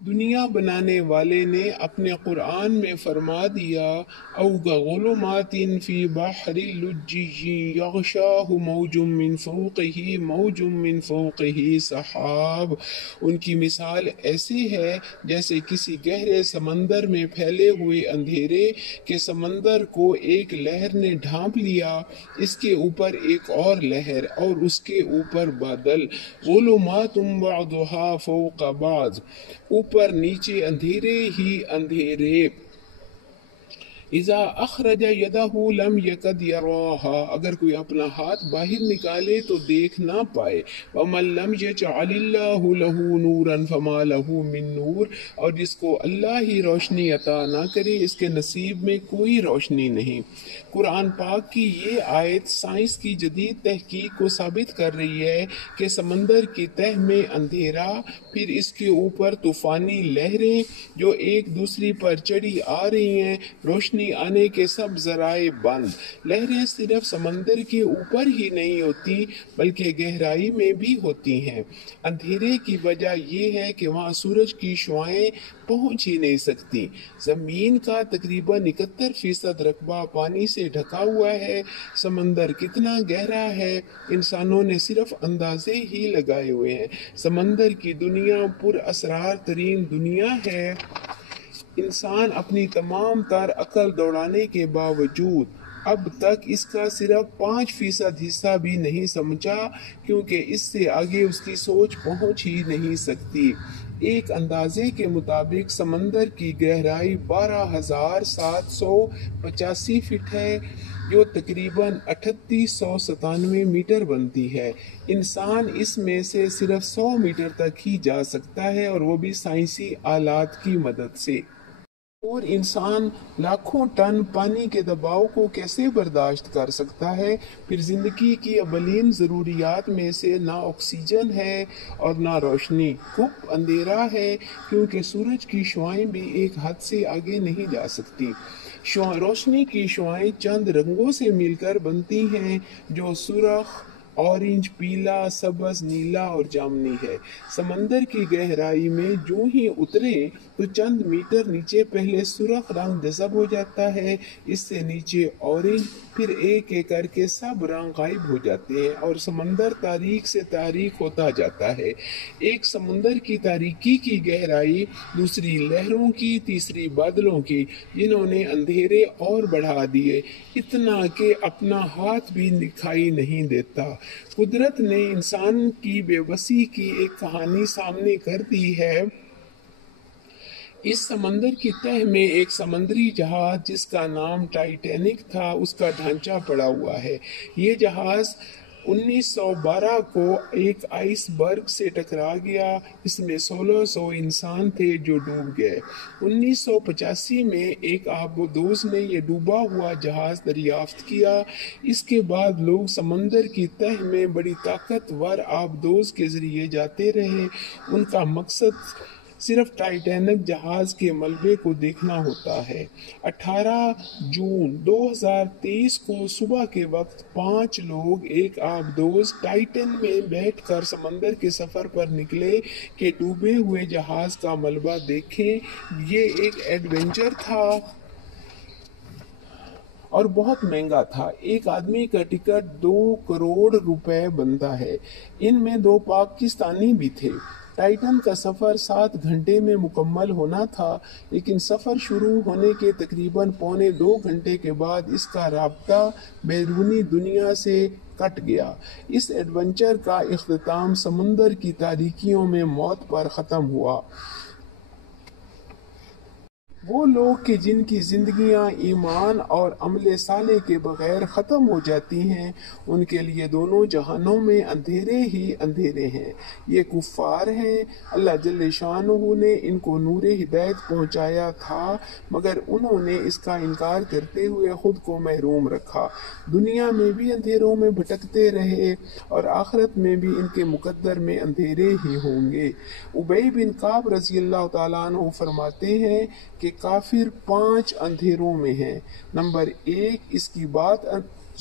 دنیا بنانے والے نے اپنے قرآن میں فرما دیا او کظلمات فی بحر لجی یغشاہ موج من فوقہ موج من فوقہ سحاب، ان کی مثال ایسی ہے جیسے کسی گہرے سمندر میں پھیلے ہوئے اندھیرے کہ سمندر کو ایک لہر نے ڈھانپ لیا، اس کے اوپر ایک اور لہر اور اس کے اوپر بادل، ظلمات بعضها فوق بعض، اوپر نیچے اندھیرے ہی اندھیرے، اذا اخرج یدہ لم یکد یراہا، اگر کوئی اپنا ہاتھ باہر نکالے تو دیکھ نہ پائے، ومن لم یجعل اللہ لہ نورا فما لہ من نور، اور جس کو اللہ ہی روشنی عطا نہ کرے اس کے نصیب میں کوئی روشنی نہیں۔ قرآن پاک کی یہ آیت سائنس کی جدید تحقیق کو ثابت کر رہی ہے کہ سمندر کی تہ میں اندھیرا، پھر اس کے اوپر طوفانی لہریں جو ایک دوسری پر چڑھی آ رہی ہیں، روشنی آنے کے سب ذرائع بند۔ لہریں صرف سمندر کے اوپر ہی نہیں ہوتی بلکہ گہرائی میں بھی ہوتی ہیں۔ اندھیرے کی وجہ یہ ہے کہ وہاں سورج کی شعاعیں پہنچ ہی نہیں سکتی۔ زمین کا تقریباً 71% رقبہ پانی سے ڈھکا ہوا ہے۔ سمندر کتنا گہرا ہے انسانوں نے صرف اندازے ہی لگائے ہوئے ہیں۔ سمندر کی دنیا پر اسرار ترین دنیا ہے۔ انسان اپنی تمام تر عقل دوڑانے کے باوجود اب تک اس کا صرف 5% حصہ بھی نہیں سمجھا، کیونکہ اس سے آگے اس کی سوچ پہنچ ہی نہیں سکتی۔ ایک اندازے کے مطابق سمندر کی گہرائی 12,785 فٹ ہے، جو تقریباً 3897 میٹر بنتی ہے۔ انسان اس میں سے صرف 100 میٹر تک ہی جا سکتا ہے، اور وہ بھی سائنسی آلات کی مدد سے۔ اور انسان لاکھوں ٹن پانی کے دباؤ کو کیسے برداشت کر سکتا ہے؟ پھر زندگی کی اولین ضروریات میں سے نہ آکسیجن ہے اور نہ روشنی، گپ اندھیرا ہے، کیونکہ سورج کی شعاعیں بھی ایک حد سے آگے نہیں جا سکتی۔ روشنی کی شعاعیں چند رنگوں سے مل کر بنتی ہیں، جو سرخ، اورنج، پیلا، سبز، نیلا اور جامنی ہے۔ سمندر کی گہرائی میں جو ہی اترے تو چند میٹر نیچے پہلے سرخ رنگ جذب ہو جاتا ہے، اس سے نیچے اورنج، پھر ایک ایک کر کے سب رنگ غائب ہو جاتے ہیں اور سمندر تاریک سے تاریک ہوتا جاتا ہے۔ ایک سمندر کی تاریکی کی گہرائی، دوسری لہروں کی، تیسری بادلوں کی، جنہوں نے اندھیرے اور بڑھا دیے، اتنا کہ اپنا ہاتھ بھی دکھائی نہیں دیتا۔ قدرت نے انسان کی بے بسی کی ایک کہانی سامنے کر دی ہے۔ اس سمندر کی تہ میں ایک سمندری جہاز جس کا نام ٹائٹینک تھا، اس کا ڈھانچہ پڑا ہوا ہے۔ یہ جہاز 1912 کو ایک آئس برگ سے ٹکرا گیا، اس میں 1600 انسان تھے جو ڈوب گئے۔ 1985 میں ایک آبدوز نے یہ ڈوبا ہوا جہاز دریافت کیا۔ اس کے بعد لوگ سمندر کی تہ میں بڑی طاقتور آبدوز کے ذریعے جاتے رہے۔ ان کا مقصد صرف ٹائٹینک جہاز کے ملبے کو دیکھنا ہوتا ہے۔ 18 جون 2023 کو صبح کے وقت 5 لوگ ایک آبدوز ٹائٹن میں بیٹھ کر سمندر کے سفر پر نکلے کہ ڈوبے ہوئے جہاز کا ملبہ دیکھیں۔ یہ ایک ایڈونچر تھا اور بہت مہنگا تھا۔ ایک آدمی کا ٹکٹ 2 کروڑ روپے بنتا ہے۔ ان میں 2 پاکستانی بھی تھے۔ ٹائٹن کا سفر 7 گھنٹے میں مکمل ہونا تھا، لیکن سفر شروع ہونے کے تقریباً پونے 2 گھنٹے کے بعد اس کا رابطہ بیرونی دنیا سے کٹ گیا۔ اس ایڈونچر کا اختتام سمندر کی تاریکیوں میں موت پر ختم ہوا۔ وہ لوگ کہ جن کی زندگیاں ایمان اور عمل صالح کے بغیر ختم ہو جاتی ہیں، ان کے لیے دونوں جہانوں میں اندھیرے ہی اندھیرے ہیں۔ یہ کفار ہیں۔ اللہ جل شانہ نے ان کو نور ہدایت پہنچایا تھا، مگر انہوں نے اس کا انکار کرتے ہوئے خود کو محروم رکھا۔ دنیا میں بھی اندھیروں میں بھٹکتے رہے اور آخرت میں بھی ان کے مقدر میں اندھیرے ہی ہوں گے۔ ابی بن کعب رضی اللہ تعالیٰ عنہ فرماتے ہیں کہ کافر 5 اندھیروں میں ہیں۔ نمبر 1، اس کی بات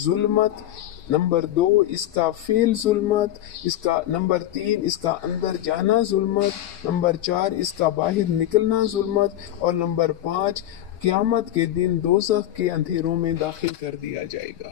ظلمت، نمبر 2 اس کا فعل ظلمت، اس کا نمبر 3 اس کا اندر جانا ظلمت، نمبر 4 اس کا باہر نکلنا ظلمت، اور نمبر 5 قیامت کے دن دوزخ کے اندھیروں میں داخل کر دیا جائے گا۔